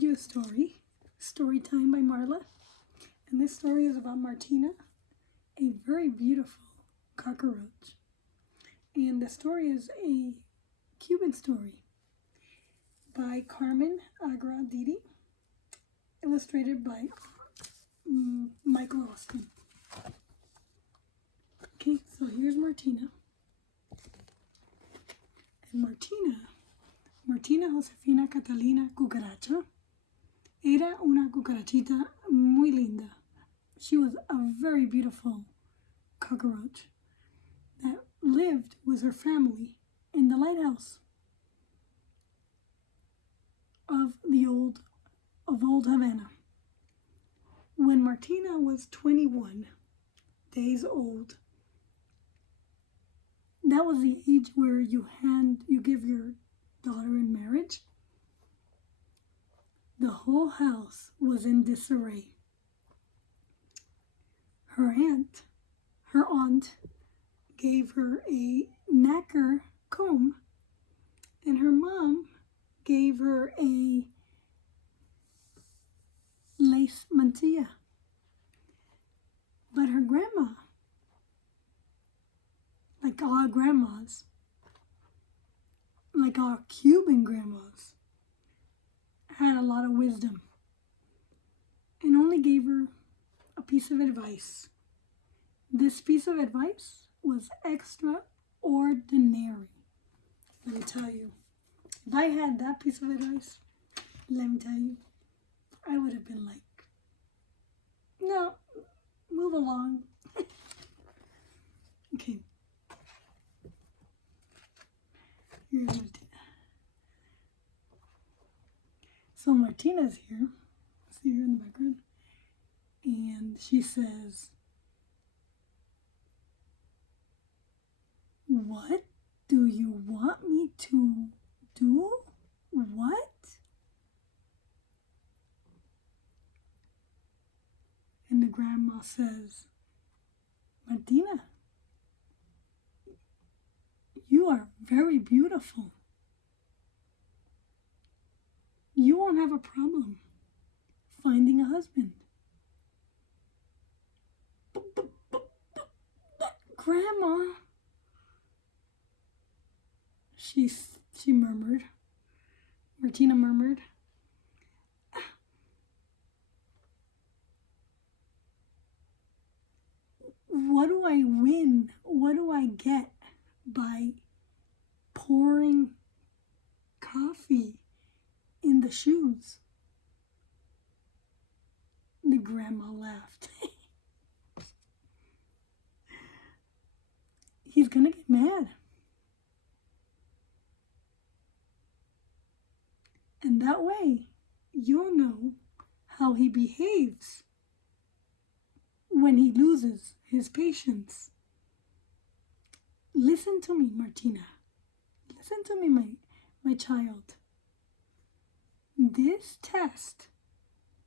read you a story time by Marla. And this story is about Martina, a very beautiful cockroach. And the story is a Cuban story by Carmen Agradidi, illustrated by Michael Austin. Okay, so here's Martina. And Martina Josefina Catalina Cucaracha, era una cucarachita muy linda. She was a very beautiful cockroach that lived with her family in the lighthouse of old Havana. When Martina was 21 days old, that was the age where you give your daughter in marriage. The whole house was in disarray. Her aunt gave her a nacre comb, and her mom gave her a lace mantilla. But her grandma, like all grandmas, like our Cuban grandmas, had a lot of wisdom and only gave her a piece of advice. This piece of advice was extraordinary. Let me tell you, if I had that piece of advice, let me tell you, I would have been like, no, move along. Okay. Here's Martina. So Martina's here. See her in the background. And she says, "What do you want me to do? What?" And the grandma says, "Martina, you are very beautiful. You won't have a problem finding a husband." Grandma, she murmured. Martina murmured, "What do I win? What do I get by pouring coffee in the shoes?" The grandma laughed. He's gonna get mad. And that way, you'll know how he behaves when he loses his patience. Listen to me, Martina. Listen to me, my child. This test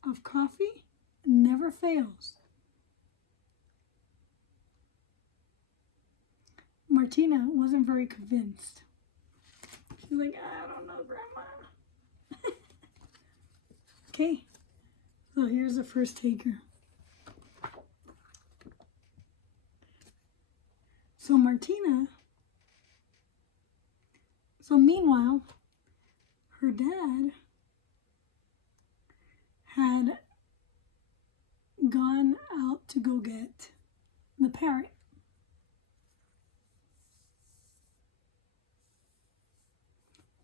of coffee never fails. Martina wasn't very convinced. She's like, "I don't know, Grandma." Okay, so here's the first taker. So meanwhile, her dad had gone out to go get the parrot.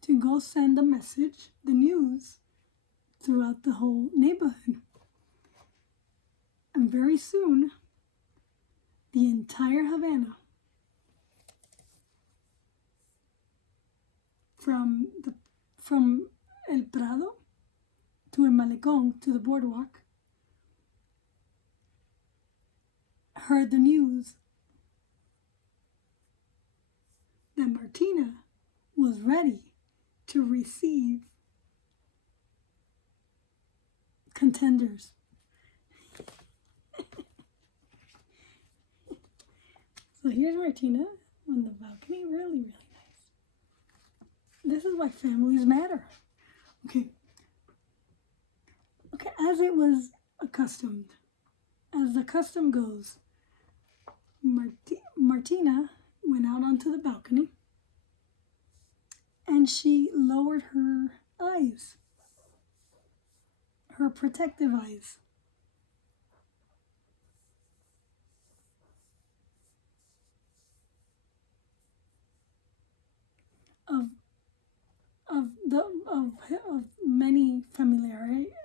To go send the message, the news, throughout the whole neighborhood. And very soon, the entire Havana, from El Prado to El Malecón, to the boardwalk, heard the news that Martina was ready to receive contenders. So here's Martina on the balcony. Really, really nice. This is why families matter. Okay. As it was accustomed, as the custom goes, Martina went out onto the balcony and she lowered her eyes, her protective eyes. Of of many familiarities,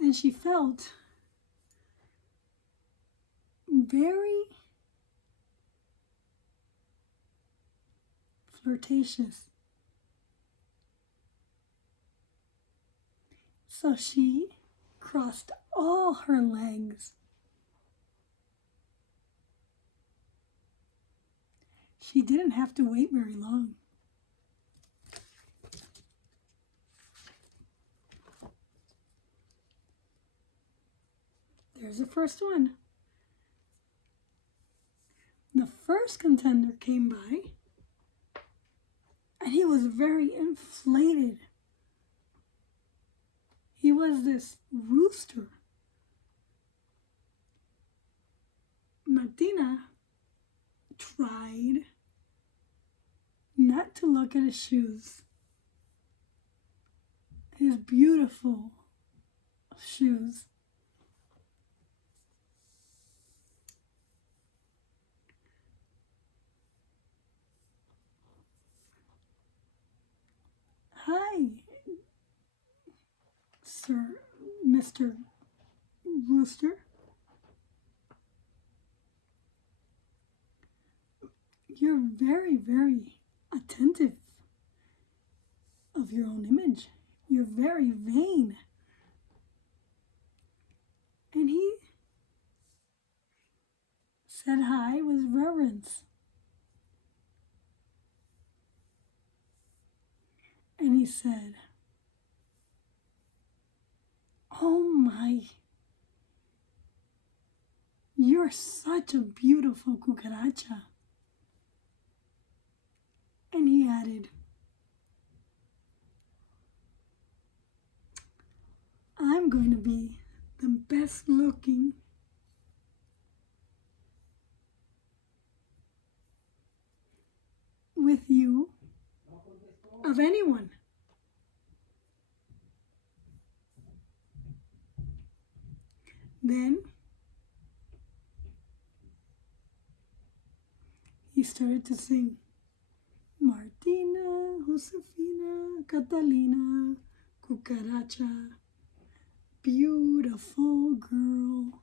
and she felt very flirtatious. So she crossed all her legs. She didn't have to wait very long. There's the first one. The first contender came by, and he was very inflated. He was this rooster. Martina tried not to look at his shoes, his beautiful shoes. Hi, Sir, Mr. Rooster. You're very, very attentive of your own image. You're very vain. And he said hi with reverence. And he said, "Oh my, you're such a beautiful cucaracha." And he added, "I'm going to be the best looking with you of anyone." Then he started to sing, "Martina, Josefina, Catalina, cucaracha, beautiful girl.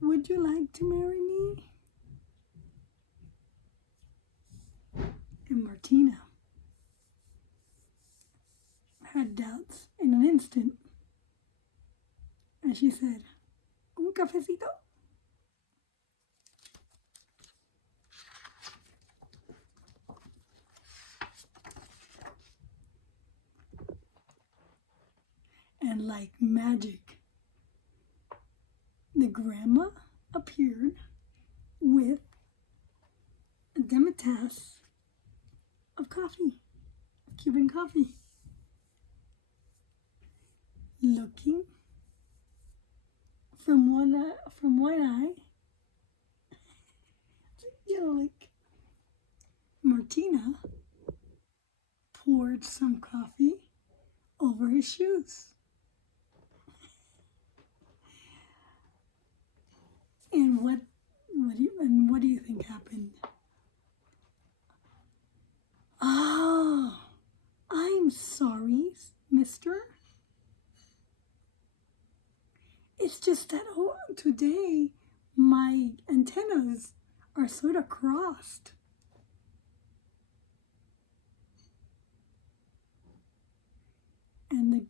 Would you like to marry me?" And Martina had doubts in an instant, and she said, "Un cafecito?" And like magic, the grandma appeared with a demitasse of coffee, Cuban coffee, looking from one eye, like Martina poured some coffee over his shoes. And what do you think happened? "Oh, I'm sorry, mister. It's just that today my antennas are sort of crossed." And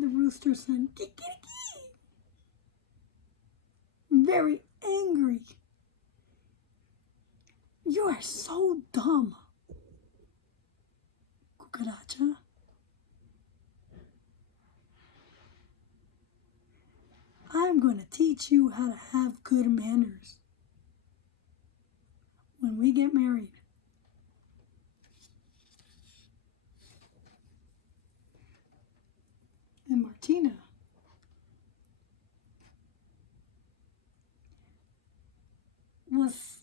the rooster said, "Kikiriki," very angry. "You are so dumb, cucaracha. I'm going to teach you how to have good manners when we get married." Martina was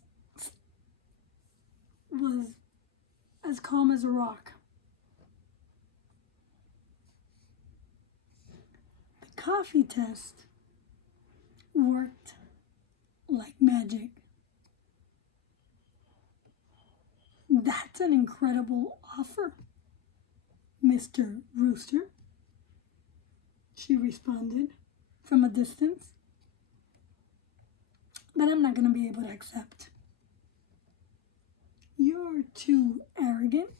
was as calm as a rock. The coffee test worked like magic. That's an incredible offer, Mr. Rooster, she responded from a distance. But I'm not going to be able to accept. You're too arrogant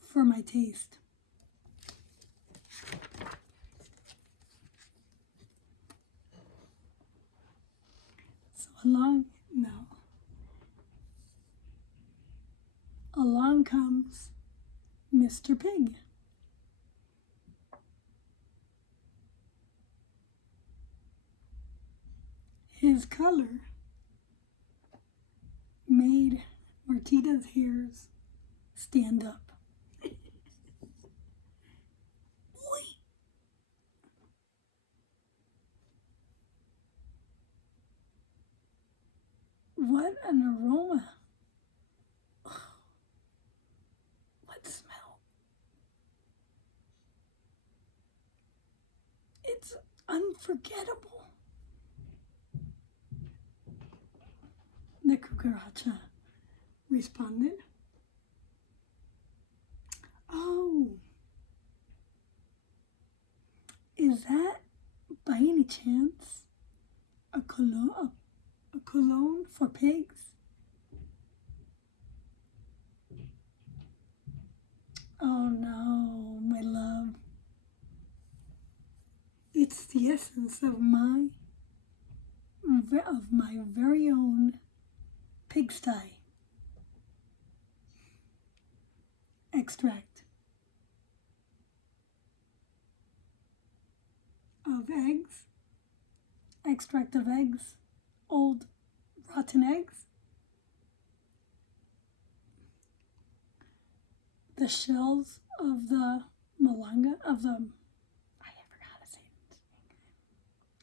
for my taste. So along comes Mr. Pig. His color made Martina's hairs stand up. What an aroma. What smell. It's unforgettable. The cucaracha responded. Oh, is that by any chance a cologne for pigs? Oh no, my love. It's the essence of my very own pigsty extract of eggs, old rotten eggs, the shells of the malanga, I forgot how to say it.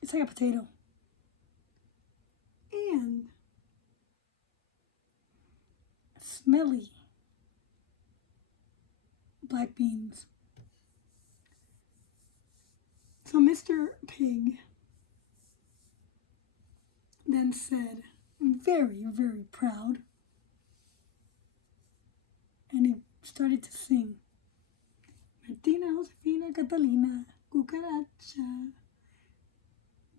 It's like a potato. And smelly black beans. So Mr. Pig then said, very, very proud, and he started to sing. Martina, Josefina, Catalina, cucaracha,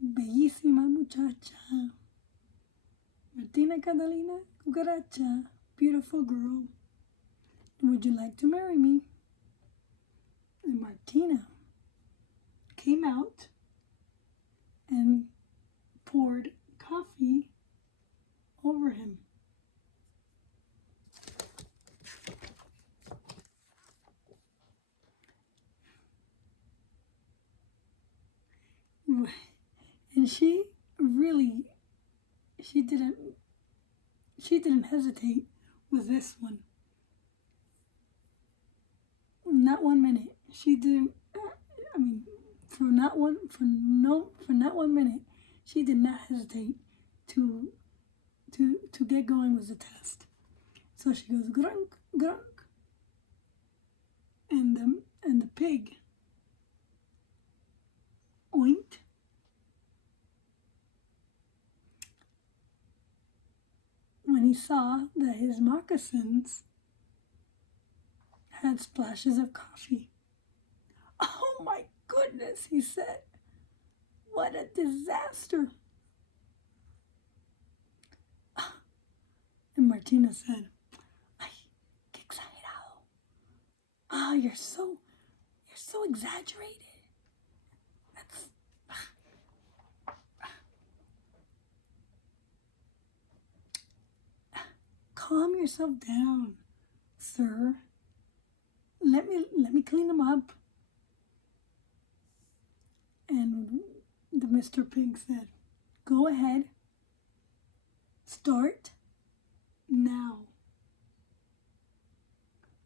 bellísima muchacha. Martina, Catalina, cucaracha, beautiful girl. Would you like to marry me? And Martina came out and poured coffee over him. And she didn't hesitate with this one. Not 1 minute. She didn't. For not 1 minute, she did not hesitate to get going with the test. So she goes grunk grunk, and the pig oinked. When he saw that his moccasins had splashes of coffee. Oh my goodness, he said. What a disaster. And Martina said, ay, qué exagerado. Ah, you're so exaggerated. That's... Calm yourself down, sir. Let me clean them up. And the Mr. Pig said, go ahead. Start now.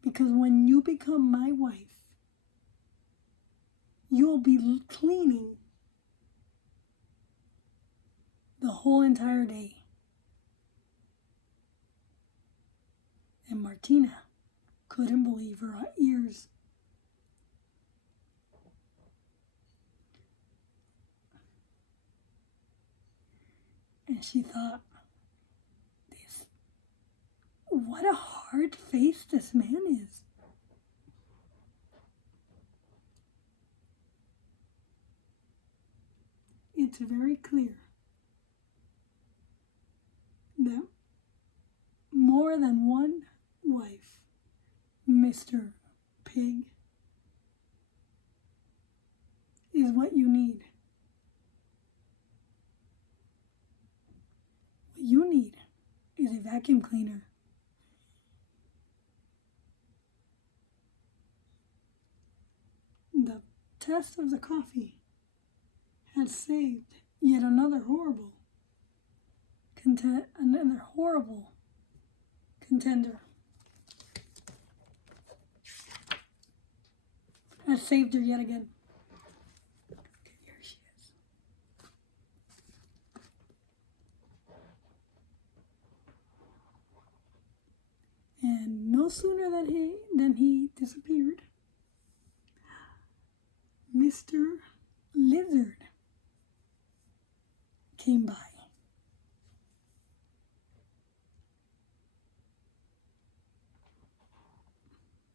Because when you become my wife, you'll be cleaning the whole entire day. And Martina couldn't believe her ears. And she thought, what a hard face this man is. It's very clear that more than one wife, Mr. Pig, is what you need. What you need is a vacuum cleaner. The taste of the coffee had saved yet another horrible contender. Had saved her yet again. Okay, here she is. And no sooner than he disappeared, Mr. Lizard came by.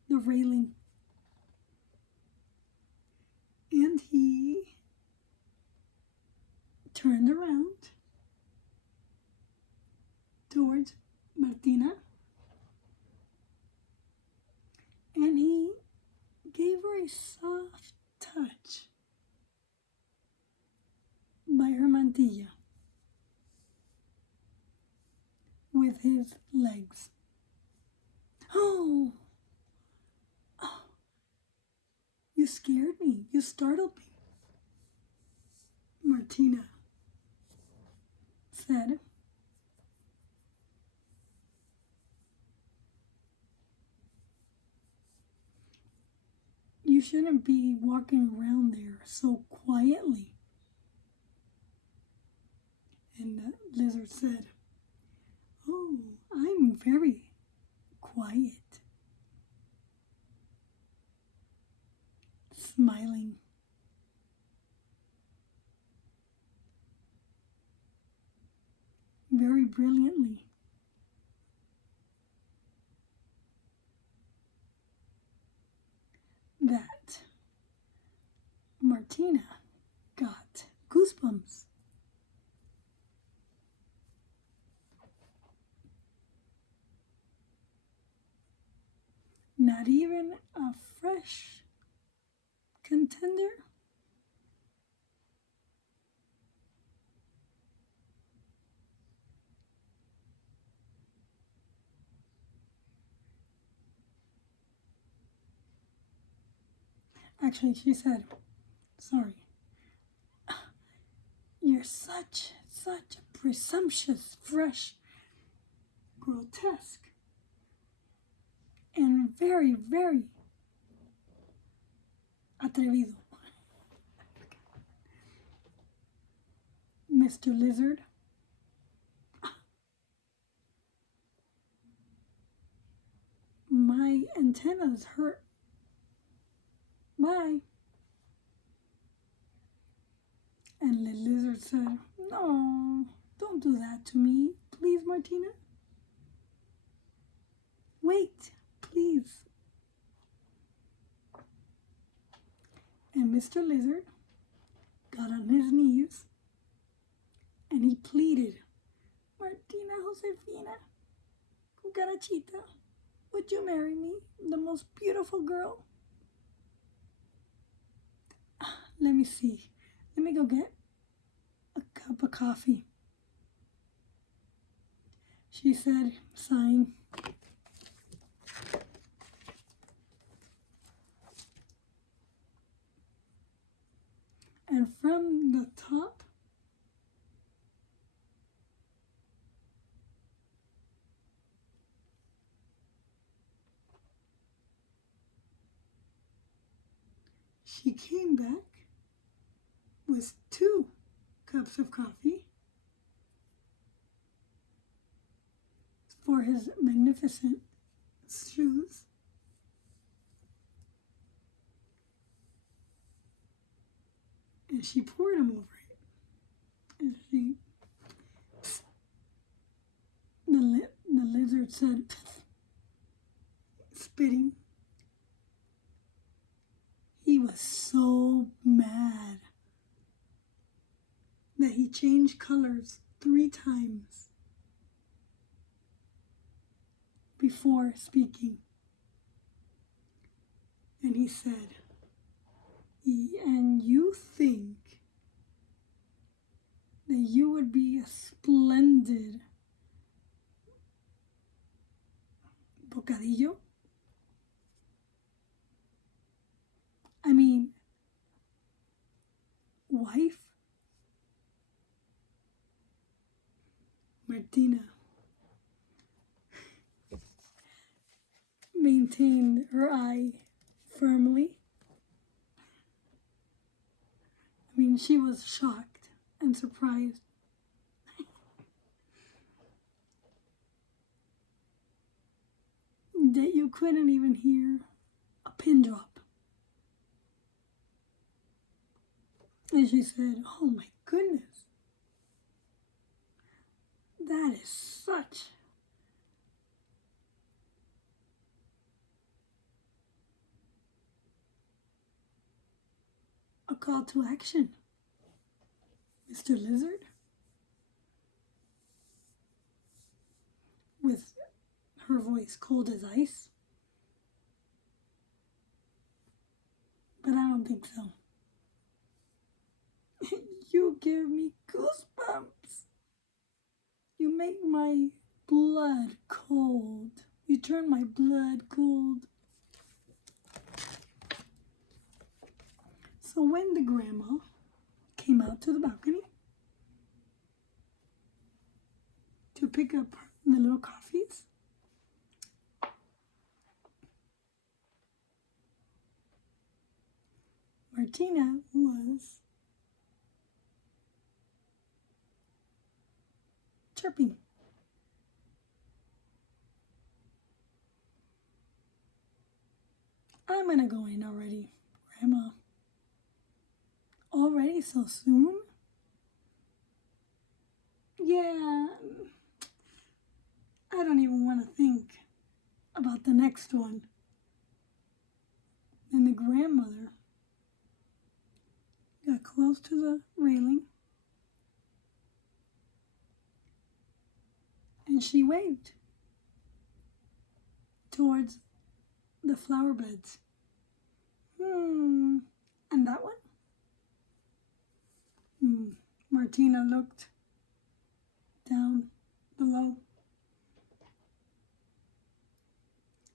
The railing. And he turned around towards Martina, and he gave her a soft touch by her mantilla with his legs. Oh, you scared me. You startled me, Martina said. You shouldn't be walking around there so quietly. And the lizard said, oh, I'm very quiet. Smiling. Very brilliantly. That Martina got goosebumps. Not even a fresh contender? Actually, she said, sorry, you're such a presumptuous, fresh, grotesque, and very, very atrevido. Mr. Lizard. My antennas hurt. Bye. And the lizard said, no, don't do that to me. Please, Martina. Wait, please. And Mr. Lizard got on his knees and he pleaded, Martina Josefina, cucarachita, would you marry me, the most beautiful girl? Let me see. Let me go get a cup of coffee, she said, sighing. And from the top, She came back with 2 cups of coffee for his magnificent shoes. And she poured them over it. And the lizard said, spitting. He was so mad that he changed colors 3 times before speaking. And he said, and you think that you would be a splendid bocadillo? I mean, wife? Martina maintained her eye firmly. I mean, she was shocked and surprised. That you couldn't even hear a pin drop. And she said, oh my goodness, that is such a call to action, Mr. Lizard. With her voice cold as ice. But I don't think so. You give me goosebumps. You make my blood cold. You turn my blood cold. So when the grandma came out to the balcony to pick up the little coffees, Martina was chirping. I'm gonna go in already, Grandma. Already so soon? Yeah, I don't even want to think about the next one. Then the grandmother got close to the railing and she waved towards the flower beds. And that one? Martina looked down below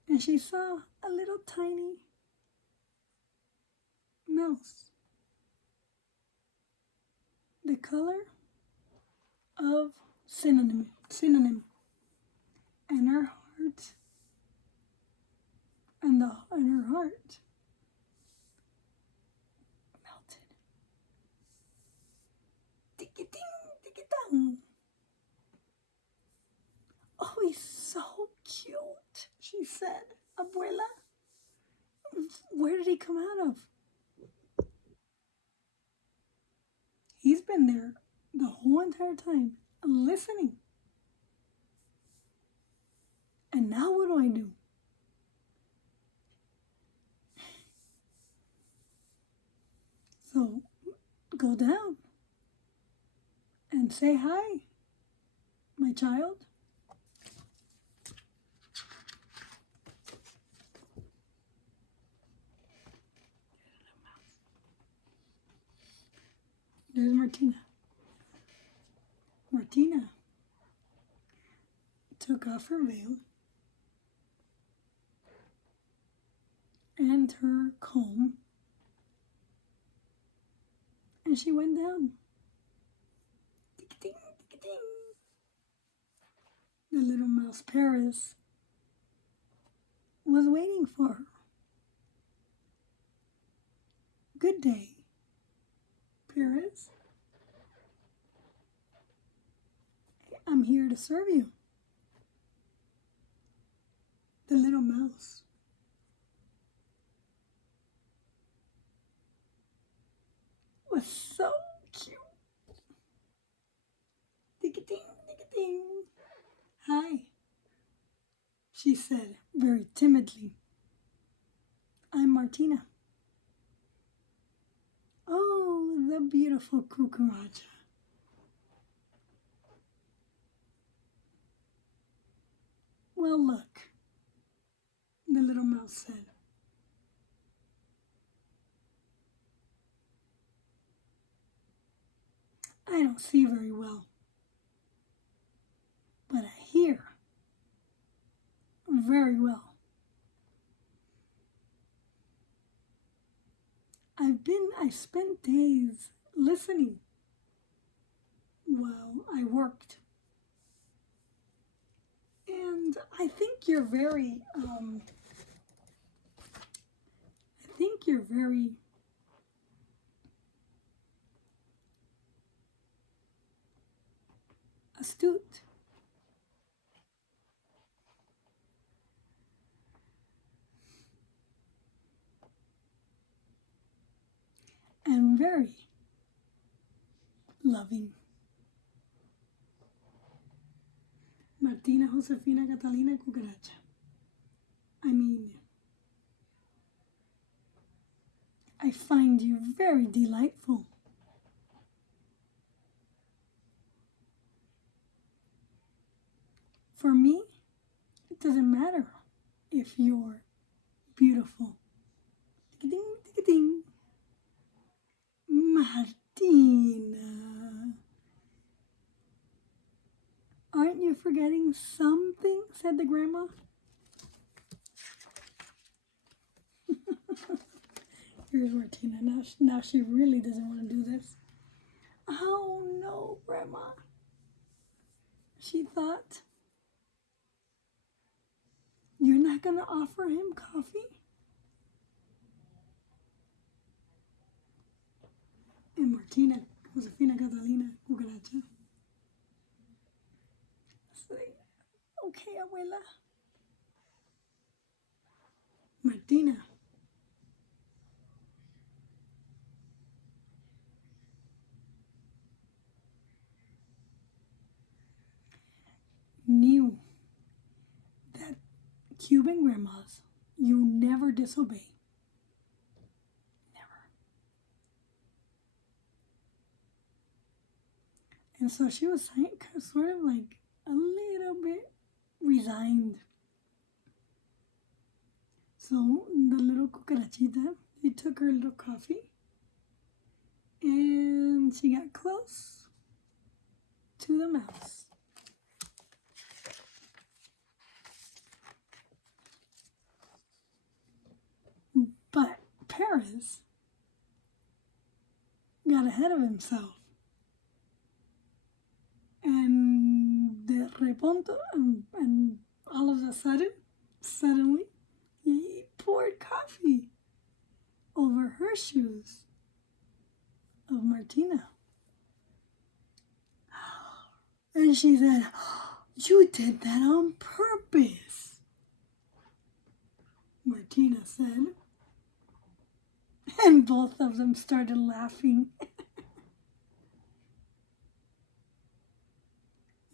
and she saw a little tiny mouse, the color of synonym, and her heart, and her heart melted. Tiki-ting, tiki-tang. Oh, he's so cute, she said. Abuela, where did he come out of? He's been there the whole entire time, listening. And now what do I do? So, go down and say hi, my child. There's Martina. Martina took off her veil and her comb, and she went down. Tick-a-ting, tick-a-ting. The little mouse Paris was waiting for her. Good day, Paris. I'm here to serve you. The little mouse was so cute. Ding-a-ding, ding-a-ding. Hi, she said very timidly. I'm Martina. Oh, the beautiful cucaracha. Well, look, the little mouse said. I don't see very well, but I hear very well. I spent days listening while I worked. And I think you're very astute. And very loving. Martina Josefina Catalina Cucaracha. I mean, I find you very delightful. For me, it doesn't matter if you're beautiful. Ding, ding, ding. Martina. Aren't you forgetting something? Said the grandma. Here's Martina. Now she really doesn't want to do this. Oh no, Grandma. She thought, you're not going to offer him coffee? And Martina, Josefina Catalina Cucaracha. Say, okay, abuela. Martina knew that Cuban grandmas, you never disobey. Never. And so she was sort of like a little bit resigned. So the little cucarachita, they took her little coffee and she got close to the mouse. But Paris got ahead of himself. And de repente, and all of a sudden, suddenly, he poured coffee over her shoes of Martina. And she said, you did that on purpose. Martina said. And both of them started laughing.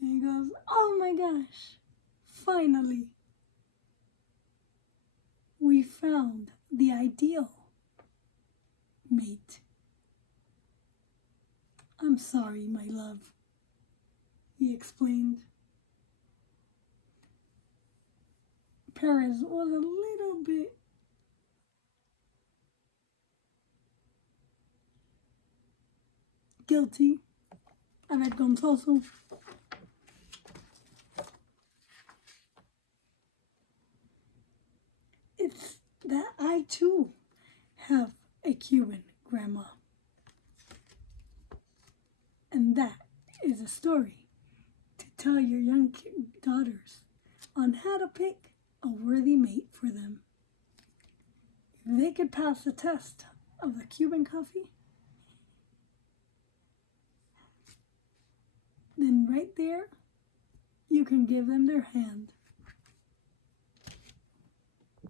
And he goes, oh my gosh, finally, we found the ideal mate. I'm sorry, my love, he explained. Paris was a little bit guilty, avergonzoso. It's that I too have a Cuban grandma. And that is a story to tell your young daughters on how to pick a worthy mate for them. If they could pass the test of the Cuban coffee, then right there, you can give them their hand.